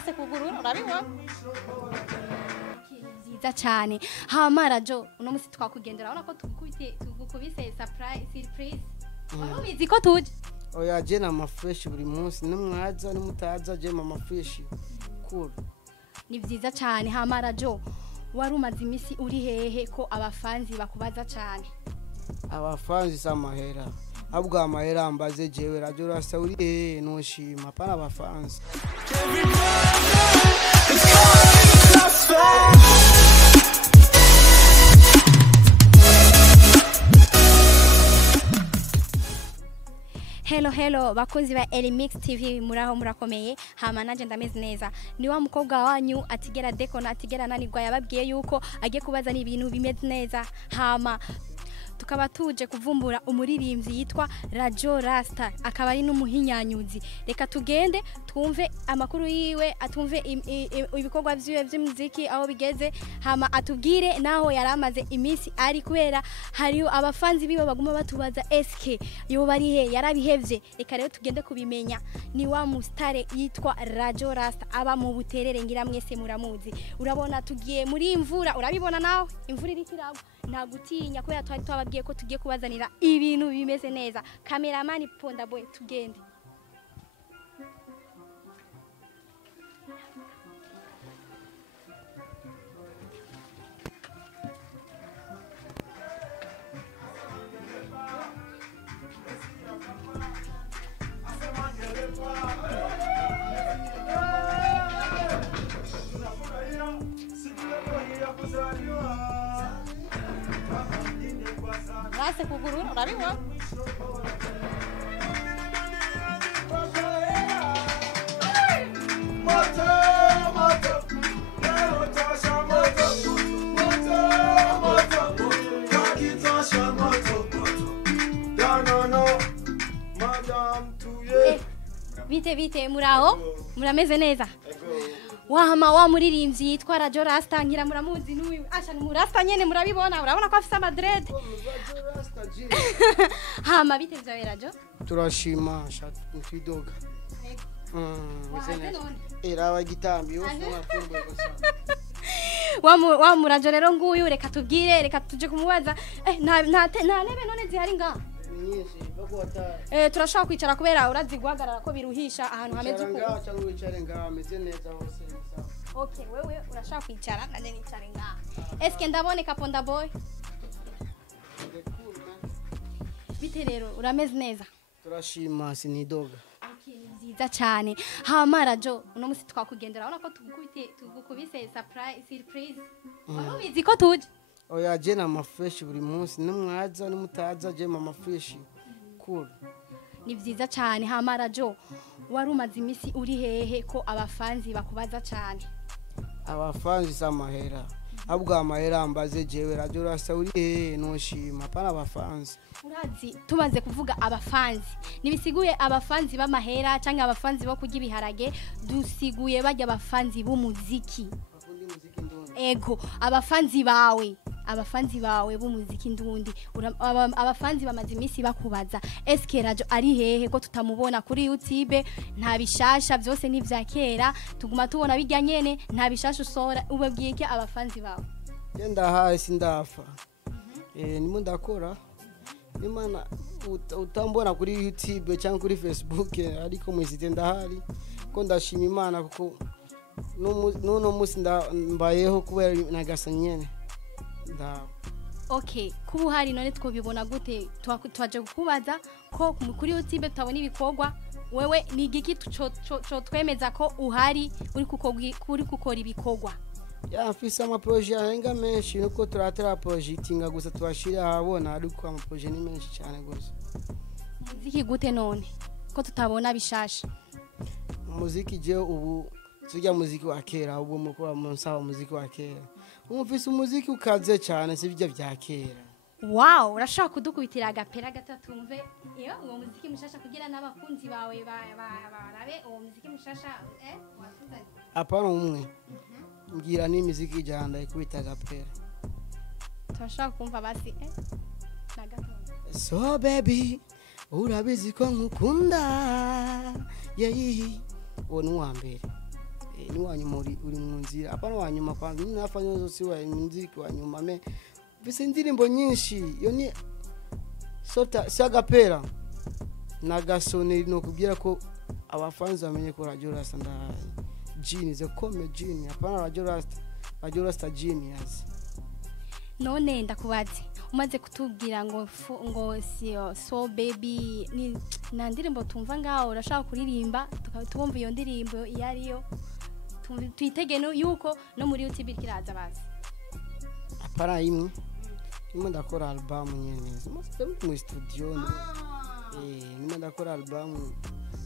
Rasta kugurura urabibona nziza cyane hama rajo uno musi twakugendera urabona ko tugukubise surprise warubizi ko tuje oya je na mafresh buri munsi nimwaza nimutaza je mama fresh cool ni vyiza cyane hama rajo warumaze imisi uri hehe ko abafanzi bakubaza cyane abafanzi samahera abwo amahera ambaze jewe rajo Rasta uri hehe noshima pana abafanzi Hello bakunzi ba ELYMIX TV muraho murakomeye hama nanje ndameze neza ni wa mukobwa wanyu atigera dekona atigera nanirwa yababwiye yuko agiye kubaza ni ibintu bimeze neza hama tukaba tuje kuvumbura umuririmbyi yitwa Rasta akaba ari n'umuhinyanyuzi reka tugende twumve amakuru yiwe atumve ibikorwa vyiwe by'umuziki aho bigeze hama atubwire naho yaramaze imisi ari kubera hari abafanzi bibo baguma batubaza SK yo bari he yarabihevye reka rero tugende kubimenya ni wa mustare yitwa Rasta aba mu buterere ngira mwese muramuzi urabona tugiye muri imvura urabibona nawe imvura iri kiragwa nta gutinya kubera twari twababwiye ko tugiye kubazanira ibintu bimeze neza cameraman Producteur tugende Rasta kugurura urabibona Vite muraho murameze neza wahama wa muririmbyi yitwa Rasta ngira muramuzi n'uyu asha ni Rasta nyene murabibona urabona ko afite amadred hama bite vyawe rajo turashima twidoga era gitambi yo nakumbuye gusa wa murajo rero nguyu reka tubwire reka tuje kumubaza nta nebe none zihari nga turashaka kwicara kubera urazi guhagarara ko biruhisha ahantu hameze uko cyangwa wicare ngaha ameze neza hose okay wewe urashaka kwicara nanje nicare ngaha eske ndaboneka Producteur bite rero urameze neza turashima sinidoga nziza cyane hama rajo uno musi twakugendera urabona ko tugukubise surprise warubizi ko tuje oya je na mafresh buri munsi nimwaza nimutaza je mama fresh cool ni vyiza cyane hama rajo warumaze imisi uri hehe ko abafanzi bakubaza cyane abafanzi samahera abwo amahera ambaze jewe rajo Rasta uri hehe noshima pana abafanzi urazi tumaze kuvuga abafanzi nibisiguye abafanzi b'amahera cyangwa abafanzi bo kurya ibiharage dusiguye bajya abafanzi b'umuziki ego abafanzi bawe b'umuziki ndundi abafanzi bamaze imisi bakubaza SK rajo ari hehe ko tutamubona kuri YouTube nta bishasha byose ni vya kera tuguma tubona bijya nyene nta bishasha usora ubabwiye ki abafanzi bawe genda hasi ndafa nimo ndakora nimana utambona kuri YouTube cyangwa kuri Facebook ariko mwizite ndahari ko ndashima Imana kuko nuno musi mbayeho kubera nagasa nyene okay kubuhari none twobibona gute twaje kukubaza ko kuri YouTube tutabona ibikorwa wewe ni igiki cyo twemeza ko uhari uri kukora ibikorwa yafise ama projet arenga menshi nuko turatera projectinga gusa tubashira habona ariko ama projet ni menshi cyane gusa muziki gute none ko tutabona bishasha muziki je ubu tujya muziki wa kera ubu mukora munsaba muziki wa kera umufise umuziki ukaze cyane sivyo vya kera wow urashaka kudukubitira agapera gatatumve iyo uwo muziki mushasha kugira n'abakunzi bawe barabe uwo muziki mushasha watuzanye apana umwe ngira ni muziki ijanda ikubita agapera turashaka kumva basi so baby urabizi ko nkukunda uwo ni uwa mbere ni wanyuma uri mu nzira hapana wanyuma kwanza mimi nafanya zose wa muziki wanyuma me bise indirimbo nyinshi yo ni sota sagapera na gasone no kubwira ko abafanzi bamenye ko Radio Rasta nda genius come genius hapana Radio Rasta genius. None ndakubaze umaze kutubwira ngo so baby ni na ndirimbo tumva ngaho urashaka kuririmba tukabumva iyo ndirimbo iyariyo tuyitege yuko no muri YouTube kiraza bazi apara imwe ndakora album nyene mu studio nima ndakora album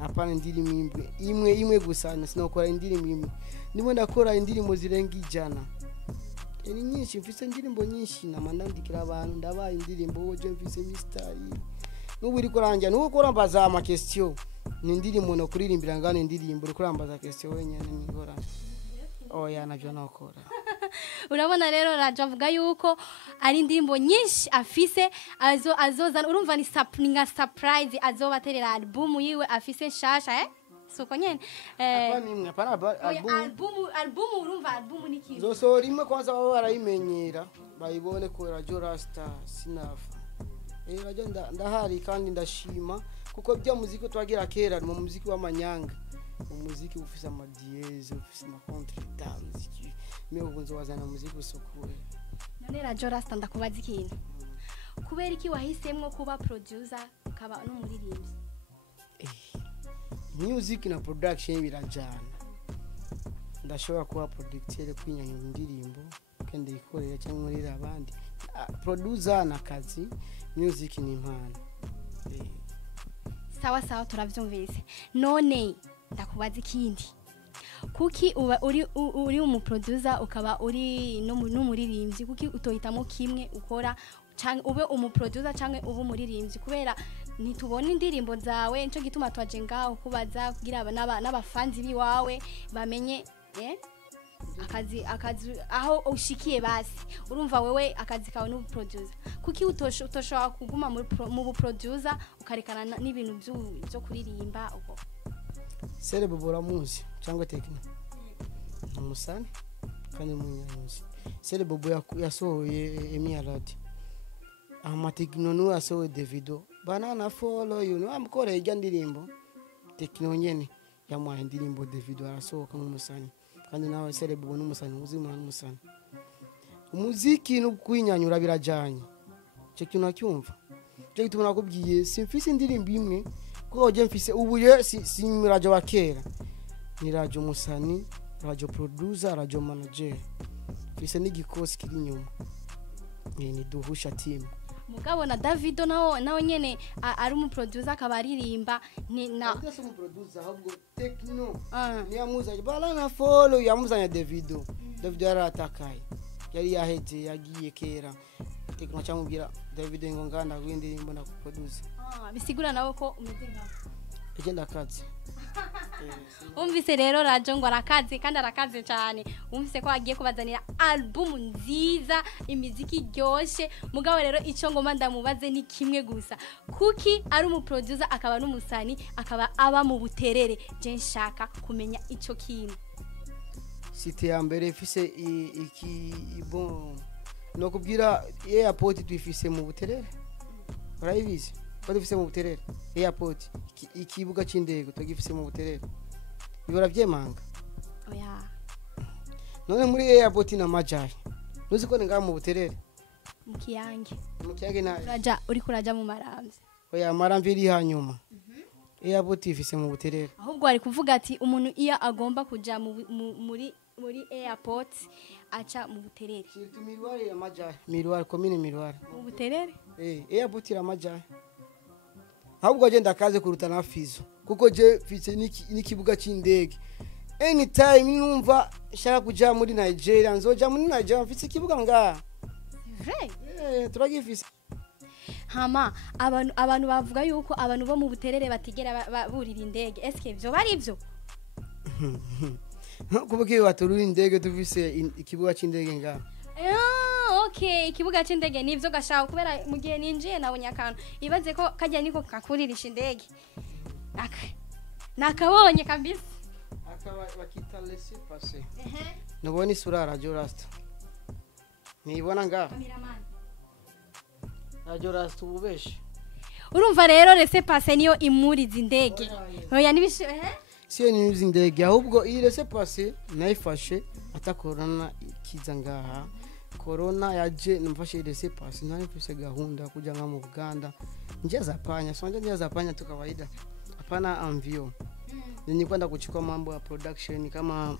apana indirimbo imwe gusa sinokora indirimbo imwe nimo ndakora indirimbo zirenga ijana ni nyinshi mfise indirimbo nyinshi namandandikira abantu ndabaye indirimbo woje mfise mistari n'uburi kuranja nuko kurambaza ama question ni indirimbo no kuririmbira ngane indirimbo uri kurambaza question wenyene ningora oya navyo nakora. Urabona rero Raja avuga yuko ari indirimbo nyinshi afise azozana urumva ni nka surprise azobaterera album yiwe afise shasha suko nyene album urumva album ni kiyo zo rimwe kwanza baba barayimenyera bayibone ko Radio Rasta sinafa Radio ndahari kandi ndashima kuko bya muziki twagira kera mu muziki w'amanyanga umuziki ufise amadieze ufise ama contre dance mimi ubunzo wazana muziki usukure. None Radio Rasta ndakubaza ikintu kubera iki wahisemwe kuba producer ukaba n'umuririmbyi music na production birajana ndashobora kuba producteur kwinyanya indirimbo kandi ikorera cyangwa muri abandi producer na kazi music ni impano sawa turavyumvise. None ndakubaza ikindi kuki uba uri umuproducer ukaba uri n'umuririmbyi kuki utohitamo kimwe ukora cyangwa ube umuproducer cyangwa ube umuririmbyi kubera nitubona indirimbo zawe nico gituma twaje ngaho kubaza kugira n'abafanzi biwawe bamenye akazi aho ushikiye basi urumva wewe akazi kawe n'umuproducer kuki utoshobora kuguma mu producer ukarekana n'ibintu byo kuririmba uko Sere bobora muzi cyangwa techno umusani kandi munyanzi Sere bobo yasohoye emiarati ama techno no yasohoye Davido banana follow you no amkore ijya ndirimbo techno nyene yamwa indirimbo Davido arasohoka nk'umusani kandi nawe Sere bobo n'umusani uzima n'umusani umuziki no kwinyanyura birajanye cyo kintu cyumva cyo gituma nakubwiye simfise indirimbo imwe ko je mfise ubuye si radio bakera ni radio musani radio producer radio manager mfise n'igikosi kiri nyuma ni duhusha team mugabo na Davido nawo nyene ari umuproducer akaba aririmba ni na ndetse umuproducer ahubwo techno ni yamuza balana follow yamuzanya Davido yaratakaye yari yaheje yagiye kera techno cyamubwira Davido ngo nganda gwindirimbo na producer bisigura nawe ko umeze ngaho igenda kazi umvise rero Rajo ngo arakaze kandi arakaze cyane umvise ko agiye kubazanira album nziza imiziki iryoshe mugabo rero ico ngoma ndamubaze ni kimwe gusa kuki ari umuproducer akaba n'umusani akaba aba mu buterere je nshaka kumenya ico kintu site ya mbere ifise iki bon no kubwira airport twifise mu buterere urayibizi badufise mu buterere airport ikibuga c'indego tugifise mu buterere bibora vyemanga oya none muri airport na majayi nuzi ko nga mu buterere mukiyange na uri kuraja mu maramvye oya maramvye iri hanyuma airport ifise mu buterere ahubwo ari kuvuga ati umuntu iya agomba kuja muri airport acha mu buterere kirtu mirwari ya majayi mirwari komine mirwari mu buterere airport ya majayi ahubwo agenda kaze kuruta na Fizo kuko je mfise n'ikibuga c'indege anytime numva shaka kuja muri Nigeria nzoja muri Nigeria mfise ikibuga ngaha turagifise hama abantu bavuga yuko abantu bo mu buterere batigera burira indege eske byo bari byo kubugiye baturura indege tufise ikibuga c'indege ngaha okay ikibuga c'indege nivyo gashaka kubera mu gihe ninjiye nabonye akantu ibaze ko kajya niko kakuririsha indege nakabonye kabisa bakita laisser passer. Nubona isura Radio Rasta. Nibona nga. Radio Rasta ubeshe. Urumva rero laisser passer niyo imuriza indege. Oya nibishe Siyo nizi indege ahubwo iyi laisser passer nayifashe ata corona kiza ngaha. Corona yaje nimfashe laisser passer nani mfise gahunda kuja nga mu Buganda. Njia za panya, sonja njia za panya tu kawaida. Hapana amvio. Nilikwenda kuchukua mambo ya production kama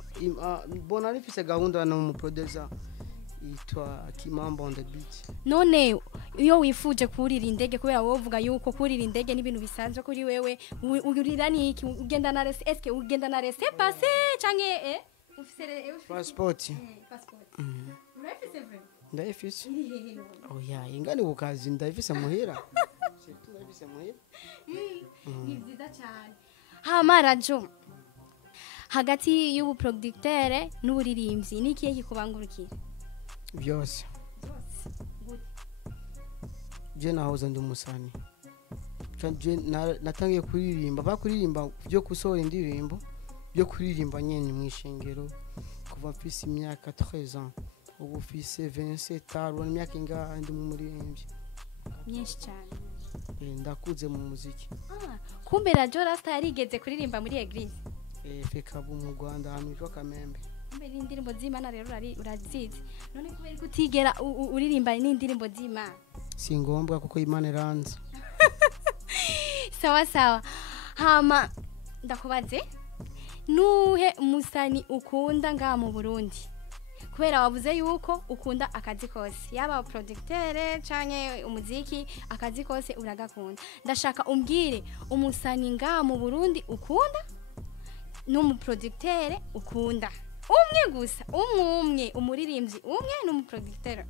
bona nifise gahunda na mu producer itwa Kimambo on the beat. None iyo wifuje kurira indege kubera wowe uvuga yuko kurira indege ni ibintu bisanzwe kuri wewe urira ni iki ugenda na rese eske ugenda na rese passer canke ufise passport. Passport. Urafise vre? Ndayifise. Oh ya ingani bukazi ndayifise muhira. Ndayifise muhira. Ni byiza cyane. Hamarajo hagati y'ubu producteur n'uburirimbyi ni kiye kikubangurukira byose je nahoza ndi musani je natangiye kuririmba bakuririmba byo kusohora indirimbo byo kuririmba nyene mwishengero kuva mfise imyaka 13 ans ubu mfise 27 ans imyaka inga ndi mu muririmbyi myinshi cyane ndakuze mu muziki. Kumbe Radio Rasta yarigeze kuririmba muri eglise Fekabu mu Rwanda hamwe Kamembe. Kumbe indirimbo z'Imana rero urazizi. None kubera kutigera uririmba n'indirimbo z'Imana. Si ngombwa kuko Imana iranze. Sawa sawa. Hama ndakubaze nuhe musani ukunda nga mu Burundi? Kubera wavuze yuko ukunda akazi kose yaba producteur canke umuziki akazi kose uragakunda. Ndashaka umbwire umusani nga mu Burundi ukunda no producteur ukunda umwe gusa umwe umuririmbyi umwe no producteur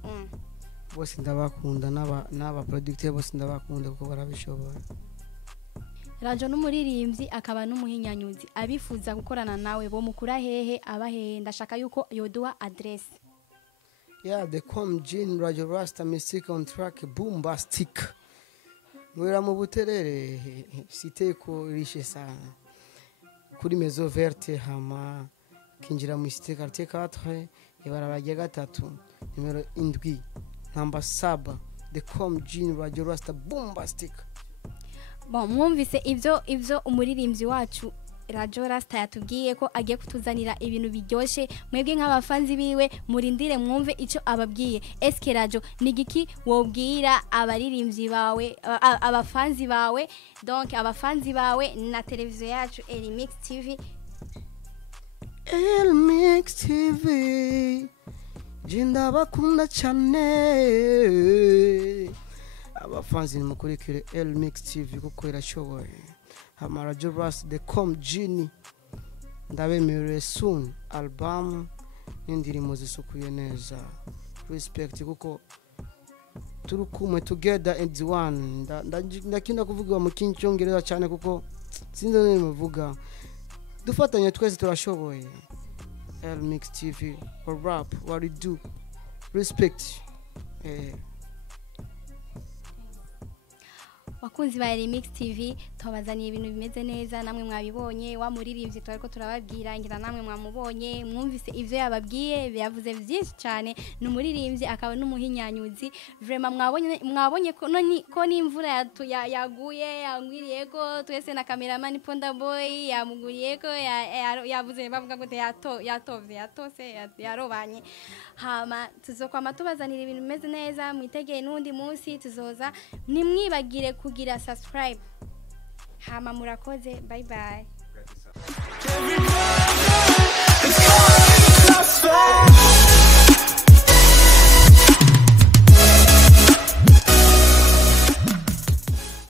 bose ndabakunda n'aba producteur bose ndabakunda kuko barabishobora. Radio n'umuririmbyi akaba n'umuhinyanyuzi abifuza gukorana nawe bo mukura hehe abahe ndashaka yuko yoduha address. Yeah, the Comjin Radio Rasta music on track bombastic. Mwera mu Buterere cité ko riche sana. Kuri Maison Verte hama kinjira mu cité quartier 4 ibarabara rya gatatu numero 7 number 7 the Comjin Radio Rasta bombastic. Bon mwumvise ivyo umuririmbyi wacu Radio Rasta yatubwiye ko agiye kutuzanira ibintu biryoshe mwebwe nk'abafanzi biwe murindire mwumve ico ababwiye. Eske Radio nigiki wobwira abaririmbyi bawe abafanzi bawe donc abafanzi bawe na televiziyo yacu ELYMIX TV. ELYMIX TV jinda bakunda cyane abafanzi mukurikire ELYMIX TV kuko irashoboye. Radio Rasta the Comjin ndabemerere soon album n'indirimbo zisukuye neza respect kuko turi kumwe together as one. Ndakina kuvuga mu Cyongereza cyane kuko sinzi none muvuga dufatanye twese turashoboye. ELYMIX TV or rap what you do respect. Wakunzi ba ELYMIX TV tubazaniye ibintu bimeze neza namwe mwabibonye wa muririmbyi twariko turababwira ngira namwe mwamubonye mwumvise ivyo yababwiye yavuze byinshi cyane n'umuririmbyi akaba n'umuhinyanyuzi vraiment mwabonye ko n'imvura yaguye yangwiriye ko twese na cameraman Producteur yamuguriye ko yavuze bavuga ko yatose yarobanye. Hama tuzokwama tubazanira ibintu bimeze neza mwitegeye n'undi munsi tuzoza nimwibagire kugira subscribe. Hama murakoze bye bye.